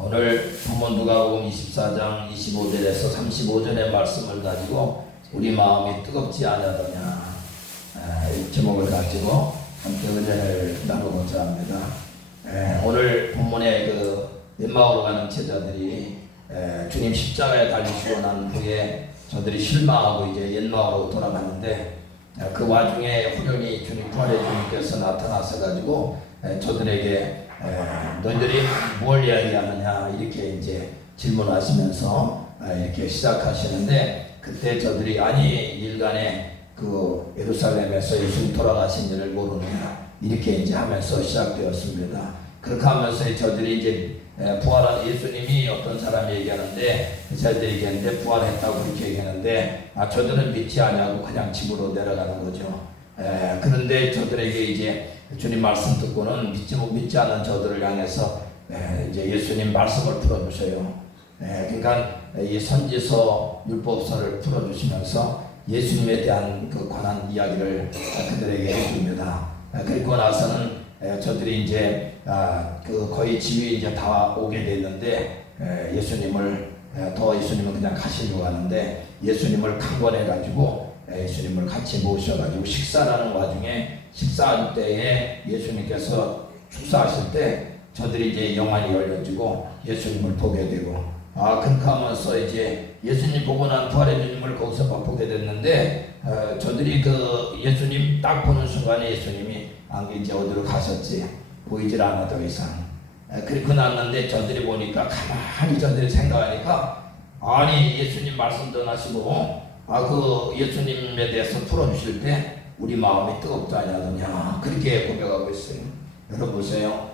오늘 본문 누가복음 24장 25절에서 35절의 말씀을 가지고 우리 마음이 뜨겁지 않으더냐 이 제목을 가지고 함께 은혜를 나누고자 합니다. 오늘 본문에 그 엠마오로 가는 제자들이 주님 십자가에 달리시고 난 후에 저들이 실망하고 이제 옛마을로 돌아가는데 그 와중에 후련히 주님 부활의 주님께서 나타나서 가지고 저들에게 너희들이 뭘 이야기하느냐 이렇게 이제 질문하시면서 이렇게 시작하시는데, 그때 저들이 아니 일간에 그 예루살렘에서 예수님 돌아가신 일을 모르느냐 이렇게 이제 하면서 시작되었습니다. 그렇게 하면서 저들이 이제 부활한 예수님이 어떤 사람이 얘기하는데 저들이 얘기하는데 부활했다고 그렇게 얘기하는데 저들은 믿지 않냐고 그냥 집으로 내려가는 거죠. 그런데 저들에게 이제 주님 말씀 듣고는 믿지 않는 저들을 향해서 이제 예수님 말씀을 풀어주세요. 그러니까 이 선지서 율법서를 풀어주시면서 예수님에 대한 그 관한 이야기를 그들에게 해줍니다. 그리고 나서는 저들이 이제 그 거의 집이 이제 다 오게 됐는데 예수님을 그냥 가시려고 하는데 예수님을 강권해 가지고 예수님을 같이 모셔가지고 식사하는 와중에 식사할 때에 예수님께서 축사하실 때 저들이 이제 영안이 열려지고 예수님을 보게 되고 그렇게 하면서 이제 예수님 보고 난 부활의 주님을 거기서 보게 됐는데 저들이 그 예수님 딱 보는 순간에 예수님이 이제 어디로 가셨지 보이질 않아 더 이상. 그리고 났는데 저들이 보니까 가만히 저들이 생각하니까 아니 예수님 말씀 전하시고 그 예수님에 대해서 풀어주실 때 우리 마음이 뜨겁지 않냐더냐 그렇게 고백하고 있어요. 여러분 보세요.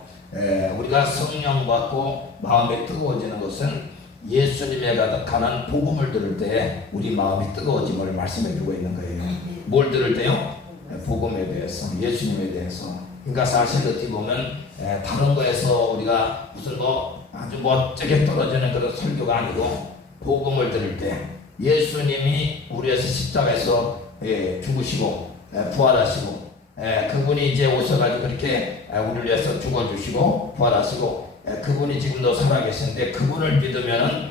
우리가 성령 받고 마음이 뜨거워지는 것은 예수님에 관한 복음을 들을 때 우리 마음이 뜨거워짐을 말씀해주고 있는 거예요. 뭘 들을 때요? 복음에 대해서, 예수님에 대해서. 그러니까 사실 어떻게 보면 다른 거에서 우리가 무슨 아주 멋지게 떨어지는 그런 설교가 아니고 복음을 들을 때 예수님이 우리에서 십자가에서 죽으시고 부활하시고 그분이 이제 오셔가지고 그렇게 우리를 위해서 죽어주시고 부활하시고 그분이 지금도 살아계신데 그분을 믿으면은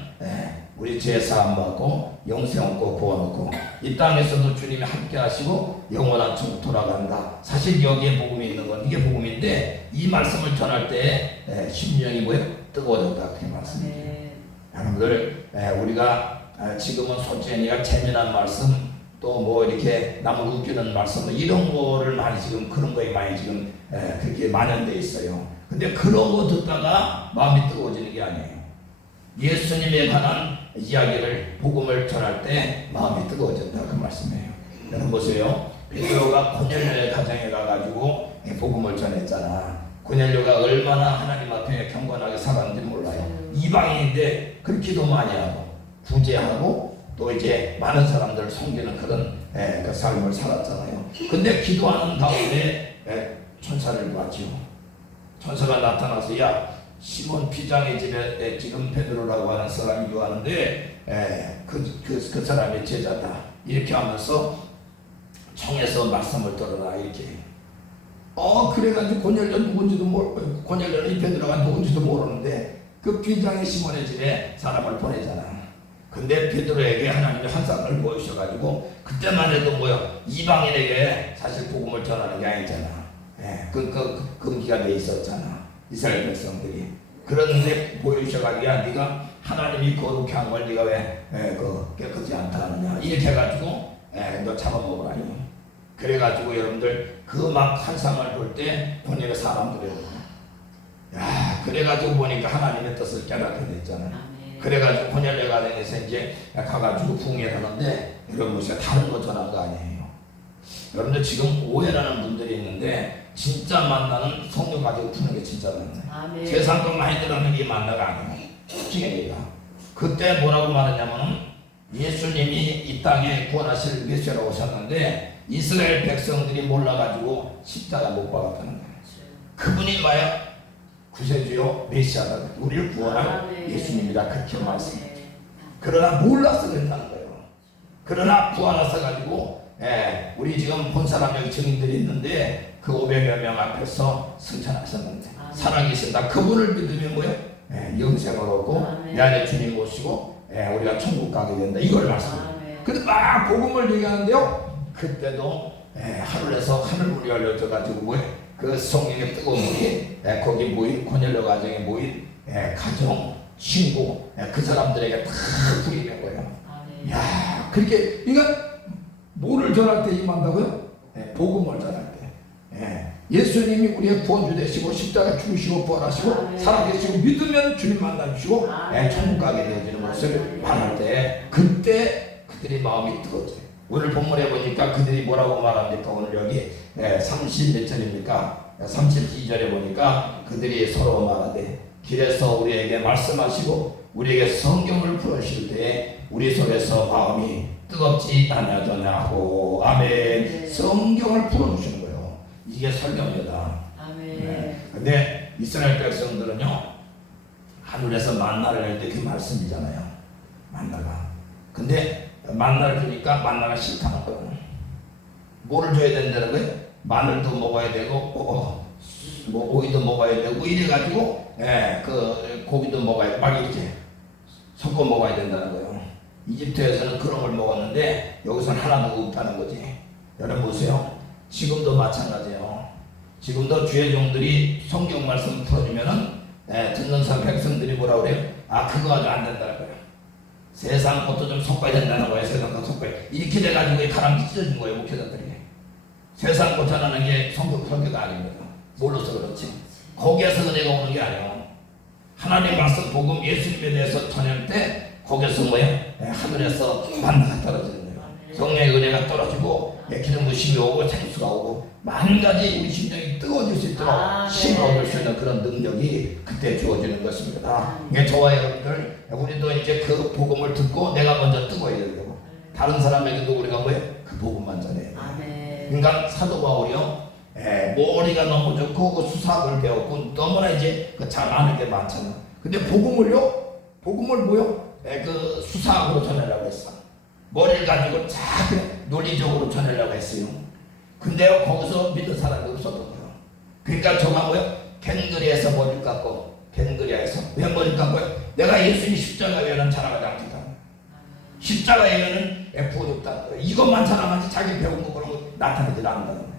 우리 죄 사함 받고 영생 얻고 구원 얻고 이 땅에서도 주님이 함께 하시고 영원한 천국 돌아간다. 사실 여기에 복음이 있는 건 이게 복음인데 이 말씀을 전할 때 심령이 뭐예요? 뜨거워졌다 그 말씀이에요. 여러분들 우리가 지금은 솔직히가 재미난 말씀 또 뭐 이렇게 남을 웃기는 말씀 이런 거를 많이 지금 그런 거에 많이 지금 그렇게 만연돼 있어요. 근데 그런 거 듣다가 마음이 뜨거워지는 게 아니에요. 예수님에 관한 이야기를 복음을 전할 때 마음이 뜨거워졌다 그 말씀이에요. 여러분 보세요. 베드로가 고넬료의 가정에 가가지고 복음을 전했잖아. 고넬료가 얼마나 하나님 앞에 경건하게 살았는지 몰라요. 이방인인데 그렇게 기도 많이 하고 구제하고 또 이제 많은 사람들을 섬기는 그런 그 삶을 살았잖아요. 근데 기도하는 가운데 천사를 봤죠. 천사가 나타나서 야 시몬 비장의 집에 지금 베드로라고 하는 사람이 요하는데 그 사람이 제자다 이렇게 하면서 청에서 말씀을 들어라 이렇게. 그래가지고 고넬료 누군지도 모르고 고넬료는 베드로가 누군지도 모르는데 그 비장의 시몬의 집에 사람을 보내잖아. 근데 베드로에게 하나님이 환상을 보여주셔가지고 그때만 해도 이방인에게 사실 복음을 전하는 게 아니잖아. 금기가 돼 있었잖아 이스라엘 백성들이. 그런데 보여주셔가지고 야 네가 하나님이 거룩해 한 걸 네가 왜 깨끗이 않다 하느냐 이렇게 해가지고 너 잡아먹으라니. 그래가지고 여러분들 그 막 환상을 볼 때 보니까 사람들이에요. 그래가지고 보니까 하나님의 뜻을 깨닫게 됐잖아요. 그래가지고 고넬료가 되면서 이제 가가지고 부흥회하는데 여러분 우리가 다른 거 전한 거 아니에요. 여러분들 지금 오해라는 분들이 있는데 진짜 만나는 성령 가지고 푸는 게 진짜 만나요. 세상 것 많이 들어가는 게 만나가 아니에요. 솔직히 그때 뭐라고 말했냐면은 예수님이 이 땅에 구원하실 메시아로 오셨는데 이스라엘 백성들이 몰라가지고 십자가 못 박았다는 거예요. 그분이 뭐야? 구세주요 메시아다 우리를 구원할 예수님이다 그렇게 말씀해요. 그러나 몰라서 그랬다는 거예요. 그러나 부활하셔 가지고 우리 지금 본 사람 여기 증인들이 있는데 그 500여 명 앞에서 승천하셨는데 살아계신다. 그분을 믿으면 뭐예요? 영생을 얻고 내 안에 주님 모시고 우리가 천국 가게 된다. 이걸 말씀합니다. 근데 막 복음을 얘기하는데요. 그때도 하늘에서 하늘문이 열려져가지고 그 성령의 뜨거운 물이 거기 모인 고넬료 가정에 모인 가정, 친구 그 사람들에게 다 불이 된 거예요. 야, 그렇게 그러니까 뭐를 전할 때 임한다고요? 복음을 전할 때. 예수님이 우리의 구원주 되시고 십자가 죽으시고 부활하시고 살아계시고 믿으면 주님 만나주시고 천국 가게 되어지는 것을 말할 때 그때 그들이 마음이 뜨거워져요. 오늘 본문에 보니까 그들이 뭐라고 말합니까? 오늘 여기 30몇 절입니까? 32절에 보니까 그들이 서로 말하되 길에서 우리에게 말씀하시고 우리에게 성경을 풀으실 때에 우리 속에서 마음이 뜨겁지 않아졌냐고. 아멘. 성경을 풀어주시는 거예요. 이게 설명입니다. 아멘. 근데 이스라엘 백성들은요 하늘에서 만나를 낼 때 그 말씀이잖아요. 만나가. 근데 만나를 주니까 만나가 싫다는 거예요. 뭐를 줘야 된다는 거예요? 마늘도 먹어야 되고 뭐 오이도 먹어야 되고 이래가지고 그 고기도 먹어야 돼. 막 이렇게 섞어 먹어야 된다는 거예요. 이집트에서는 그런 걸 먹었는데 여기서는 하나도 없다는 거지. 여러분 보세요. 지금도 마찬가지예요. 지금도 주의 종들이 성경 말씀 풀어주면은 듣는 백성들이 뭐라 그래요? 아 그거 가지고 안 된다는 거예요. 세상 것도 좀 섞어야 된다는 거예요. 세상 것 섞어야. 이렇게 돼가지고 가랑이 찢어진 거예요. 목회자들이. 세상 것 전하는 게 성교가 아닙니다. 뭘로서 그렇지? 거기에서 은혜가 오는 게 아니에요. 하나님 말씀 복음 예수님에 대해서 전할 때 거기에서 뭐예요? 하늘에서 만나가 떨어지는 거예요. 성령의 은혜가 떨어지고 기름 부심이 오고 생수가 오고 만 가지 우리 심령이 뜨거워질 수 있도록 힘을 얻을 수 있는 그런 능력이 그때 주어지는 것입니다. 저와 여러분들 우리도 이제 그 복음을 듣고 내가 먼저 뜨거워야 되고 다른 사람에게도 우리가 뭐예요? 그 복음만 전해야 돼요. 그러니까 사도 바울이요 머리가 너무 좋고 그 수사학을 배웠고 너무나 이제 잘 아는 게 많잖아. 근데 복음을 뭐요? 그 수사학으로 전하려고 했어. 머리를 가지고 쫙 그냥 논리적으로 전하려고 했어요. 근데요 거기서 믿는 사람이 없었던 거예요. 그러니까 저가 뭐요? 갱그리에서 머리를 깎고 갱그리아에서 왜 머리를 깎고요? 내가 예수님 십자가 외에는 자랑하지 않겠다. 십자가 외에는 부어줬다. 이것만 자랑하지 자기 배운 거 그런 거 나타내지 않는다는 거예요.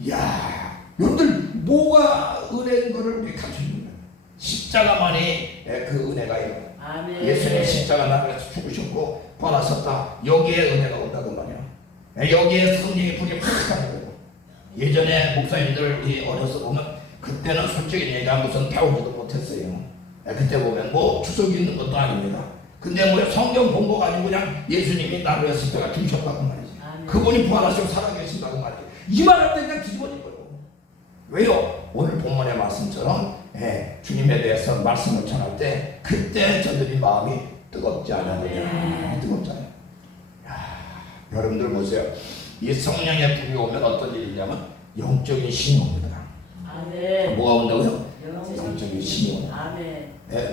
이야, 여러분들 뭐가 은혜인 거를 우리 가르쳐주는 거예요. 십자가만이 그 은혜가 있는 거예요. 예수님 십자가 나를 죽으셨고 부활하셨다. 여기에 은혜가 온다고 말이야. 여기에 성령의 불이 확 가는 거예요. 예전에 목사님들 우리 어려서 보면 그때는 솔직히 얘기가 무슨 배우지도 못했어요. 그때 보면 뭐 추석이 있는 것도 아닙니다. 근데 뭐 성경 본 거 가지고 그냥 예수님이 나를 위해서 십자가 죽으셨다고 말이지. 그분이 부활하시고 살아계신다고 말이지. 이 말할 때 그냥 뒤집어진 거예요. 왜요? 오늘 본문의 말씀처럼 주님에 대해서 말씀을 전할 때 그때 저들이 마음이 뜨겁지 않느냐. 뜨겁지 않아요. 여러분들 보세요. 이 성령의 불이 오면 어떤 일이 있냐면 영적인 신이 옵니다. 아멘. 뭐가 온다고요? 영적인 신이 옵니다.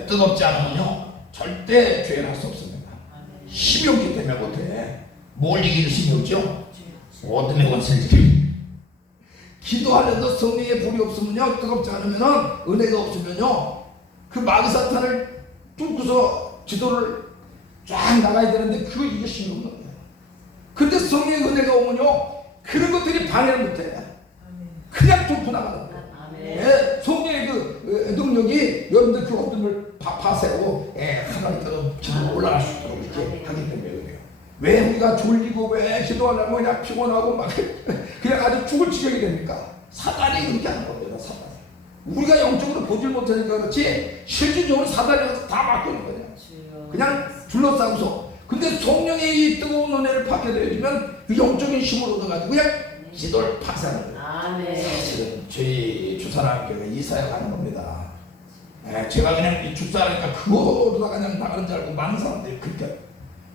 뜨겁지 않으면요 절대 죄를 할 수 없습니다. 아멘. 힘이 없기 때문에 못해. 뭘 이길 힘이 없죠? 어둠의 권세들이 기도하려도 성령의 불이 없으면요 뜨겁지 않으면은 은혜가 없으면요 그 마귀사탄을 뚫고서 기도를 쫙 나가야 되는데 그거 이게 힘이 없는 거예요. 근데 성령의 은혜가 오면요 그런 것들이 방해를 못해. 그냥 뚫고 나가는 거예요. 성령의 그 능력이 여러분들 그 어둠을 파세고 하나님께로 기도로 올라갈 수 있도록 이렇게 하기 때문에 그래요. 왜 우리가 졸리고 왜 기도하려면 그냥 피곤하고 막 그냥 아주 죽을 지경이 됩니까? 사단이 그렇게 하는 겁니다. 사단. 우리가 영적으로 보질 못하니까 그렇지 실질적으로 사단이 다 막고 있는 거예요. 그냥 둘러싸고서. 근데 성령의 이 뜨거운 은혜를 받게 되어지면 그 영적인 힘을 얻어가지고 그냥 기도를 파쇄하는 거예요. 사실은 저희 주사랑교회가 이 사역하는 겁니다. 제가 그냥 이 주사라니까 그거로다가 그냥 나가는 줄 알고 많은 사람들이 그렇게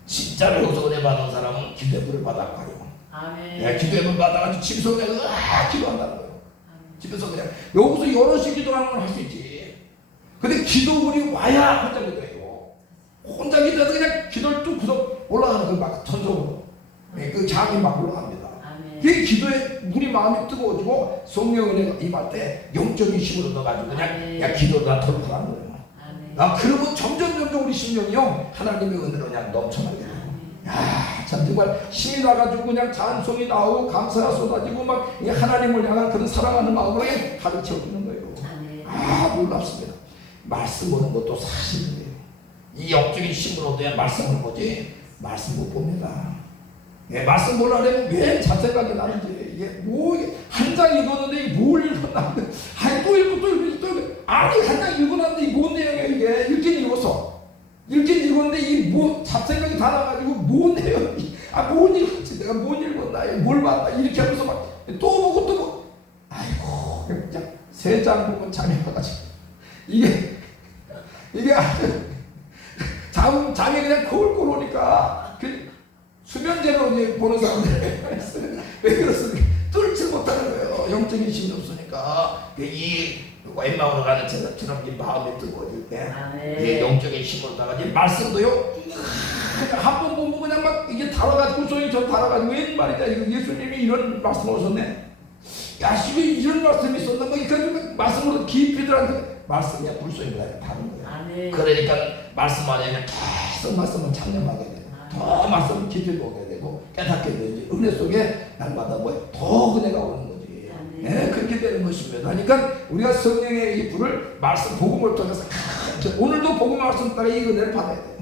진짜로 여기서 은혜 받은 사람은 기도의 불을 받아가요. 기도의 불 받아가지고 집에서 그냥 기도한다는 거예요. 집에서 그냥 여기서 여럿이 기도하는 걸 할 수 있지. 근데 기도물이 와야 혼자 기도해요. 혼자 기도해서 그냥 기도를 뚝 올라가는 그 막 전속으로 그 장이 막 올라갑니다. 그 기도에 우리 마음이 뜨거워지고 성령 은혜가 임할 때 영적인 힘을 얻어가지고 그냥 기도가 돌파하는 거예요. 그러면 점점 우리 심령이요 하나님의 은혜로 그냥 넘쳐나게 돼요. 참 정말 힘이 나가지고 그냥 찬송이 나오고 감사가 쏟아지고 막 하나님을 향한 그런 사랑하는 마음으로 가득 채워지는 거예요. 놀랍습니다. 말씀 보는 것도 사실이에요. 이 영적인 힘으로 내 말씀을 보지 말씀 못 봅니다. 말씀 보려면 왜 잡생각이 나는지 이게 뭐 한 장 읽었는데 이게 뭘 읽었나 또 읽고 또 읽고 아니 한 장 읽어놨는데 이게 뭔 내용이야 이게 읽긴 읽었는데 이 뭐 잡생각이 다 나가지고 뭔 내용이 뭔 읽었지 내가 뭔 읽었나 뭘 봤나 이렇게 하면서 막 또 보고 또 보고 아이고 그냥 3장 보면 잠이 와가지고 이게 잠이 그냥 거울거울 오니까 수면제로 보는 사람들 왜 그렇습니까? 뚫지 못하는 거예요. 영적인 힘이 없으니까 이 웬만으로 가는 제자처럼 이 마음이 뜨거워질 때 이 영적인 힘으로 나가지 말씀도요 한 번 보면 그냥 막 이게 달아가지고 소위 저 달아가지고 웬 말이다 이거 예수님이 이런 말씀을 하셨네 야 지금 이런 말씀이 있었나 뭐 이렇게 말씀으로 깊이 들어가는 말씀이 불소리가 다른 거예요. 그러니까 말씀 안에는 계속 말씀을 창념하게 돼요. 더 말씀을 깊이 보게 되고 깨닫게 되지 은혜 속에 날마다 더 은혜가 오는 거지. 그렇게 되는 것입니다. 그러니까 우리가 성령의 이 불을 말씀 복음을 통해서 오늘도 복음 말씀 따라 이 은혜를 받아야 돼요.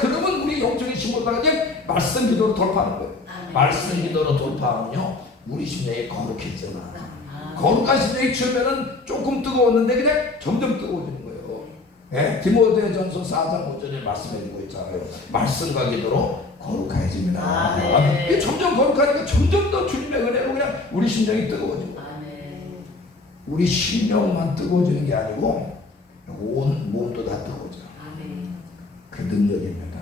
그러면 우리 영적인 힘으로 나가지 말씀 기도로 돌파하는 거예요. 말씀 기도로 돌파하면요 우리 심령이 거룩해지잖아. 거룩한 심령이 처음에는 조금 뜨거웠는데 그냥 점점 뜨거워지는 거예요. 디모데전서 4장 5절에 말씀해주고 있잖아요. 말씀과 기도로 거룩해집니다. 점점 거룩하니까 점점 더 주님의 은혜로 그냥 우리 심령이 뜨거워지고 우리 심령만 뜨거워지는 게 아니고 온 몸도 다 뜨거워져. 그 능력입니다.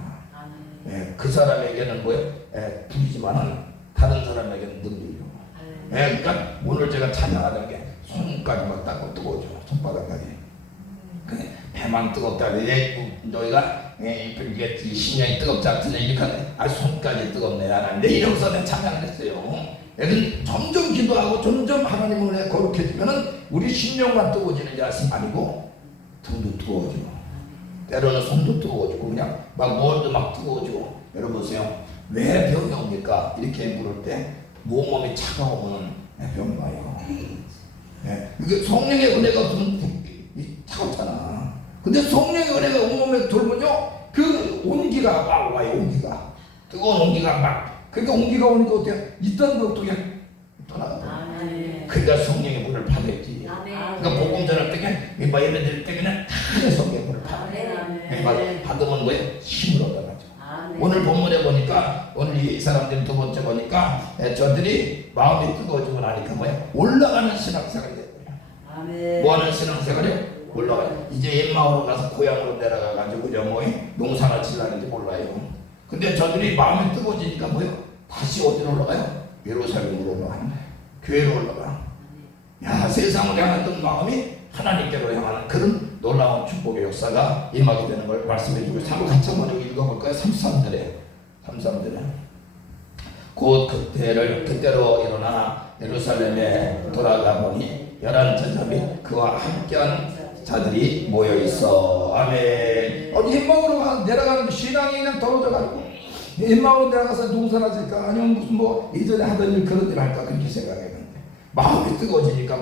그 사람에게는 불이지만은 다른 사람에게는 능력이요. 그러니까 오늘 제가 찬양하는 게 손까지 막 닦고 뜨거워져. 손바닥까지. 배만 뜨겁다. 너희가 이게 심령이 뜨겁지 않더냐 이렇게 손까지 뜨겁네. 하나님 이러면서 내가 찬양을 했어요. 점점 기도하고 점점 하나님을 은혜 거룩해지면은 우리 심령만 뜨거워지는 게 아니고 등도 뜨거워지고 때로는 손도 뜨거워지고 그냥 막 머리도 막 뜨거워지고. 여러분 보세요. 왜 병이 옵니까? 이렇게 물을 때 몸이 차가우면 병이 와요. 이게 성령의 은혜가 없으면 차갑잖아. 근데 성령의 은혜가 온몸에 돌면요 그 온기가 막 와요. 온기가 뜨거운 온기가 막 그러니까 온기가 오니까 어때요? 있던 것도 그냥 떠나가요. 그러니까 성령의 물을 받아야지. 그러니까 복음 전할 때 그냥 막 예배 드릴 때 그냥 다 성령의 물을 받아요. 받으면 뭐예요? 힘을 얻어가죠. 오늘 본문에 보니까 오늘 이 사람들 두 번째 보니까 저들이 마음이 뜨거워지고 나니까 뭐예요? 올라가는 신앙생활이 돼요. 뭐하는 신앙생활이요? 올라가요. 이제 옛마을로 가서 고향으로 내려가가지고 농사나 질라는지 몰라요. 근데 저들이 마음이 뜨거워지니까 뭐예요? 다시 어디로 올라가요? 예루살렘으로 올라가는 거예요. 교회로 올라가. 세상을 향했던 마음이 하나님께로 향하는 그런 놀라운 축복의 역사가 임하게 되는 걸 말씀해주고 있어요. 같이 한번 읽어볼까요? 33절에 곧 그때로 일어나 예루살렘에 돌아가 보니 11 제자 및 그와 함께한 자들이 모여 있어. 아멘. 엠마오로 내려가는 신앙이 그냥 떨어져가지고 엠마오로 내려가서 농사나 질까 아니면 무슨 이전에 하던 일 그런 일 할까 그렇게 생각했는데 마음이 뜨거워지니까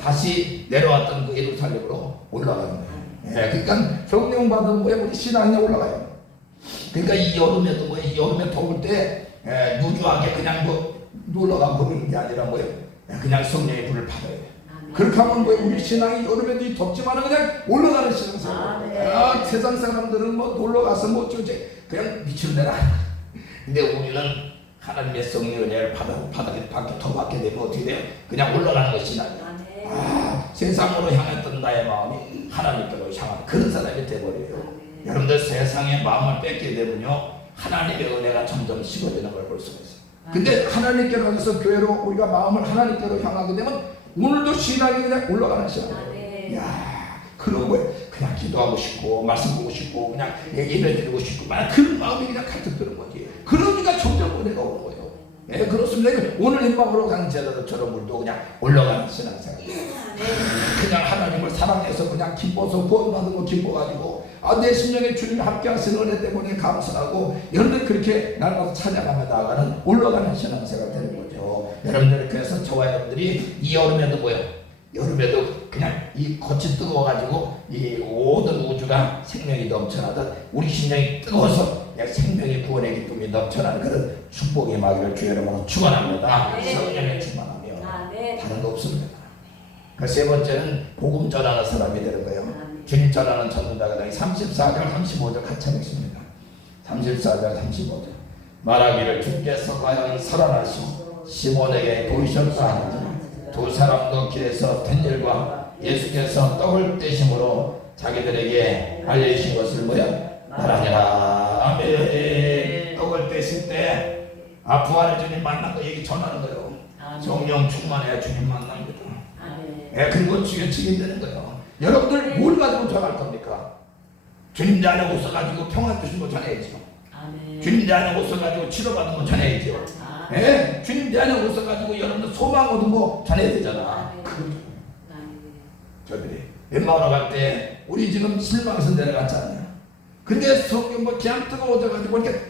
다시 내려왔던 그 예루살렘으로 올라가는 거예요. 그러니까 성령 받은 우리 신앙이 올라가요. 그러니까 이 여름에도 이 여름에 더울 때 누주하게 그냥 놀러가 버리는 게 아니라 그냥 성령의 불을 받아야 돼. 그렇게 하면 우리 신앙이 여름에도 덥지만 그냥 올라가는 신앙생활. 세상 사람들은 놀러가서 그냥 미치는 데라. 근데 우리는 하나님의 성령의 은혜를 더 받게 되면 어떻게 돼요? 그냥 올라가는 것이 아니야. 세상으로 향했던 나의 마음이 하나님께로 향한 그런 사람이 되어버려요. 여러분들 세상의 마음을 뺏게 되면요 하나님의 은혜가 점점 식어지는 걸 볼 수가 있어요. 근데 하나님께로 가서 교회로 우리가 마음을 하나님께로 향하게 되면 오늘도 신앙이 그냥 올라가는 시간이에요. 그런 거예요. 그냥 기도하고 싶고 말씀 보고 싶고 그냥 예배 드리고 싶고 그런 마음이 그냥 가득 드는 거지. 그러니까 점점 은혜가 오는 거예요. 예, 그렇습니다. 오늘 임박으로 가는 제자들처럼 우리도 그냥 올라가는 신앙생활. 그냥 하나님을 사랑해서 그냥 기뻐서 구원받은 거 기뻐가지고 내 심령에 주님이 함께 하시는 은혜 때문에 감사하고 여러분들 그렇게 날마다 찬양하며 나아가는 올라가는 신앙생활 되는 거죠. 여러분들 그래서 저와 여러분들이 이 여름에도 여름에도 그냥 이 겉이 뜨거워가지고 이 모든 우주가 생명이 넘쳐나듯 우리 심령이 뜨거워서 생명의 구원의 기쁨이 넘쳐나는 그런 축복의 마귀를 주의 이름으로 축원합니다. 성령의 충만하며 다른 거 없습니다. 그 세 번째는 복음 전하는 사람이 되는 거예요. 주님 전하는 전도자가 34절 35절 같이 읽습니다. 34절 35절 말하기를 주께서 과연 살아나시고 시몬에게 보이셨다 하는지라 두 사람도 길에서 된 일과 예수께서 떡을 떼심으로 자기들에게 알려주신 것을 말하니라. 아멘. 떡을 떼실 때 부활의 주님 만난 거 얘기 전하는 거예요. 성령 충만해야 주님 만난 거죠. 그리고 주의 증인되는 거예요. 여러분들 뭘 가지고 전할 겁니까? 주님 내 안에 오셔가지고 평안 주신 거 전해야죠. 주님 내 안에 오셔가지고 치료받은 거 전해야죠. 주님 내 안에 오셔가지고 여러분들 소망 얻은 거 전해야 되잖아. 저들이 엠마오로 갈 때 우리 지금 실망해서 내려갔잖아요. 근데 성경 그냥 뜨거워져가지고 이렇게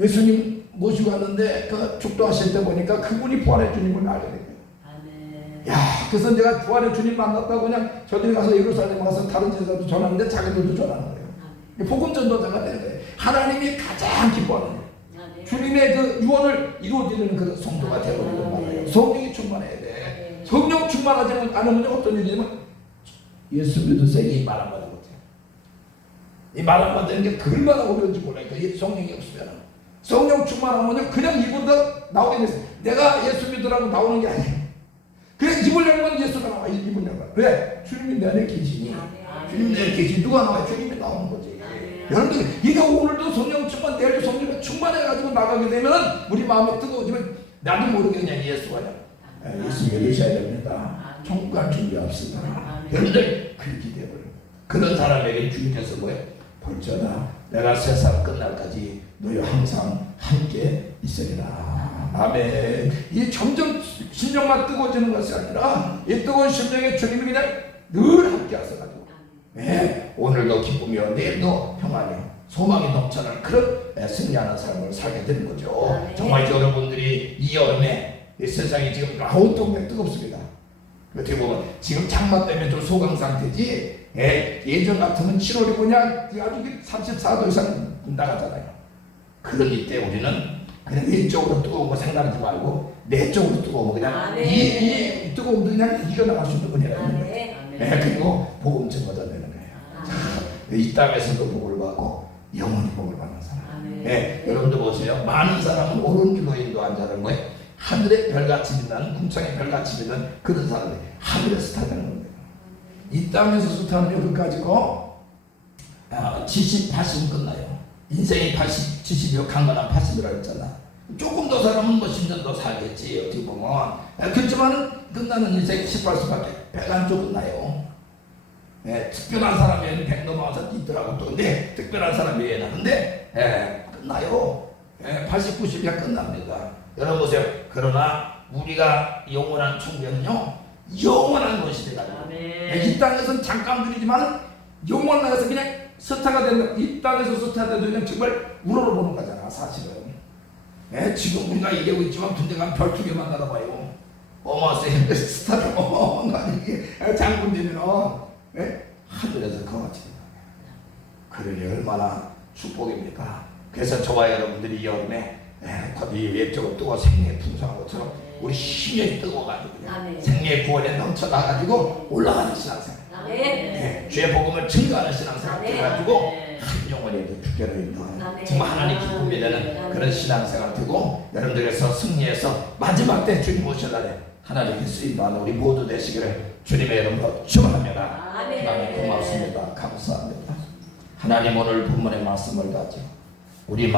예수님 모시고 왔는데 그 축도하실 때 보니까 그분이 부활의 주님을 알게 된 거예요. 그래서 내가 부활의 주님 만났다고 그냥 저들이 가서 예루살렘 가서 다른 제자도 전하는데 자기들도 전하는 거예요. 복음 전도자가 되는 거예요. 하나님이 가장 기뻐하는 거예요. 주님의 그 유언을 이루어지는 그런 성도가 되어버리고 말아요. 성령이 충만해야 돼. 성령 충만하지 않으면 어떤 일이냐면 예수 믿으세요 이 말 한마디 못해요. 이 말 한마디는 게 얼마나 어려운지 몰라요. 성령이 없으면 성령 충만하면 그냥 입으로 나오게 돼서 내가 예수 믿으라고 나오는 게 아니에요. 그냥 입을 열면 예수가 나와. 입을 열면 왜? 주님이 내 안에 계시니 주님 내 안에 계시니 누가 나와요? 주님이 나오는 거지. 여러분들 이거 오늘도 성령 충만 내일도 성령 충만해가지고 나가게 되면 우리 마음이 뜨거워지면 나도 모르게 그냥 예수가 예수 믿으셔야 됩니다. 천국 갈 준비합시다. 여러분들 그렇게 되버려요. 그런 사람에게 주님께서 뭐예요? 볼지어다 내가 세상 끝날까지 너희와 항상 함께 있으리라. 아멘. 이 점점 심령만 뜨거워지는 것이 아니라 이 뜨거운 심령에 주님이 그냥 늘 함께 하셔가지고 오늘도 기쁨이요 내일도 평안이요 소망이 넘쳐나는 그런 승리하는 삶을 살게 되는 거죠. 정말 여러분들이 이 여름에 이 세상이 지금 온통 뜨겁습니다. 어떻게 보면 지금 장마 때문에 좀 소강 상태지 예전 같으면 7월이 그냥 아주 34도 이상 나가잖아요. 그런 이때 우리는 그냥 왼쪽으로 뜨거운 거 생각하지 말고 내쪽으로 뜨거운 거 그냥 이 뜨거운 거 그냥 이겨나갈 수 있는 은혜가 있는 거예요. 그리고 복음 증거자 되는 거예요. 이 땅에서도 복을 받고 영원히 복을 받는 사람. 여러분들 보세요. 많은 사람은 옳은 길로 인도한 자는 거예요. 하늘의 별같이 빛나는 궁창의 별같이 빛나는 그런 사람이 하늘의 스타 되는 겁니다. 이 땅에서 스타는요 그거 가지고 70, 80은 끝나요. 인생이 80, 70이요 강건한 80이라고 했잖아. 조금 더 살아면 뭐 10년 더 살겠지 어떻게 보면. 그렇지만 끝나는 인생이 10, 80밖에 100 안쪽 끝나요. 특별한 사람이 100 넘어가서 있더라고 또. 근데 특별한 사람이 나는데 끝나요. 80, 90이 끝납니다. 여러분 보세요. 그러나 우리가 영원한 천국은요 영원한 것이 되가지고 이 땅에서는 잠깐들이지만 영원하여서 그냥 스타가 된다. 이 땅에서 스타 돼도 그냥 정말 우러러보는 거잖아 사실은. 지금 우리가 얘기하고 있지만 군대 가면 별 2개만 날아봐요. 어마어마한 스타를 어마어마한 장군 되면 하늘에서 거같이 그러니 얼마나 축복입니까. 그래서 저와 여러분들이 이 여름에 이 외적으로 뜨거워 생명이 풍성한 것처럼 우리 심령이 뜨거워가지고 생명의 구원에 넘쳐나가지고 올라가는 신앙생활. 주의 복음을 증거하는 신앙생활 돼가지고 한 영혼이 주께로 인도하는 정말 하나님 기쁨이 되는 그런 신앙생활 되고 여러분들께서 승리해서 마지막 때 주님 오실 날에 하나님께 쓰임받는 우리 모두 되시기를 주님의 이름으로 축원합니다. 하나님 고맙습니다. 감사합니다. 하나님 오늘 본문의 말씀을 가지고 우리 마음